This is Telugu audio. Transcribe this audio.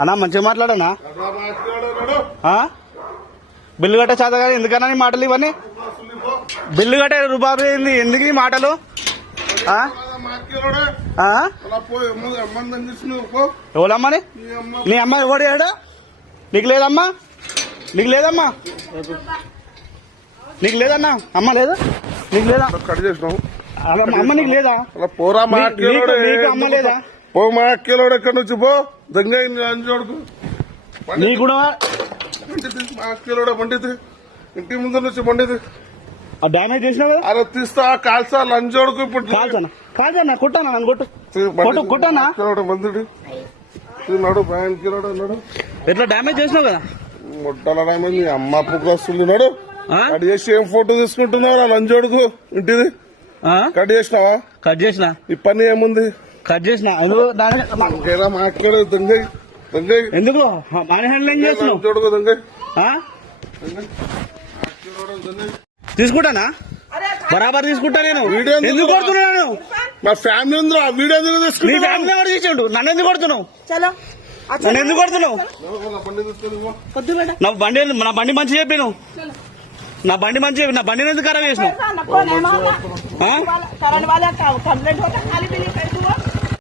అన్నా మంచిగా మాట్లాడనా? బిల్లు కట్టే చేత కానీ ఎందుకన్నా నీ మాటలు ఇవన్నీ? బిల్లు కట్టే రూపాయి ఏంది? ఎందుకు ఈ మాటలు? ఎవరమ్మని? నీ అమ్మ ఎవడు ఏడు? నీకు లేదమ్మా? నీకు లేదమ్మా? నీకు లేదన్నా? అమ్మ లేదా? నీకు లేదా? అమ్మ నీకు లేదా? పోరా మా అమ్మ లేదా? పో మా అక్కేలోడు ఎక్కడి నుంచి పో దొంగ అంజోడుకు నీకు కూడా మా అక్కేలోడ పండిత్ ఇంటి ముందు నుంచి పండిత్ డామేజ్ చేసినావు. అలా తీస్తా కాల్సా లంజోడుకు ఇప్పుడు కాల్చన్నా కొట్టానా? నన్ను కొట్టు కొట్టానా? మందుడు నాడు బ్యాన్ కిలోడు అన్నాడు. ఎట్లా డామేజ్ చేసినావు కదా? ముట్టల డామేజ్ నీ అమ్మ పుక్క వస్తుంది నాడు. కట్ చేసి ఏం ఫోటో తీసుకుంటున్నావు లంజోడుకు ఇంటిది? కట్ చేసినావా? కట్ చేసిన. ఈ పని ఏముంది? కట్ చేసిన. మాట్లాడే దొంగ దొంగ ఎందుకు మనీ హ్యాండ్లింగ్ చేస్తున్నావు? చూడుకో దొంగ తీసుకుంటానా? బరాబర్ తీసుకుంటా నేను. వీడియో ఎందుకు కొడుతున్నాను? మా ఫ్యామిలీ ఉందో ఆ వీడియో ఎందుకు నీ తీసుకుంటా? ఫ్యామిలీ ఎవరు చేసాడు? నన్ను ఎందుకు కొడుతున్నావు? నన్ను ఎందుకు కొడుతున్నావు? నా బండి మంచి చెప్పి నువ్వు నా బండి మంచి చెప్పి నా బండిని ఎందుకు ఖరాబ్ చేసినావు?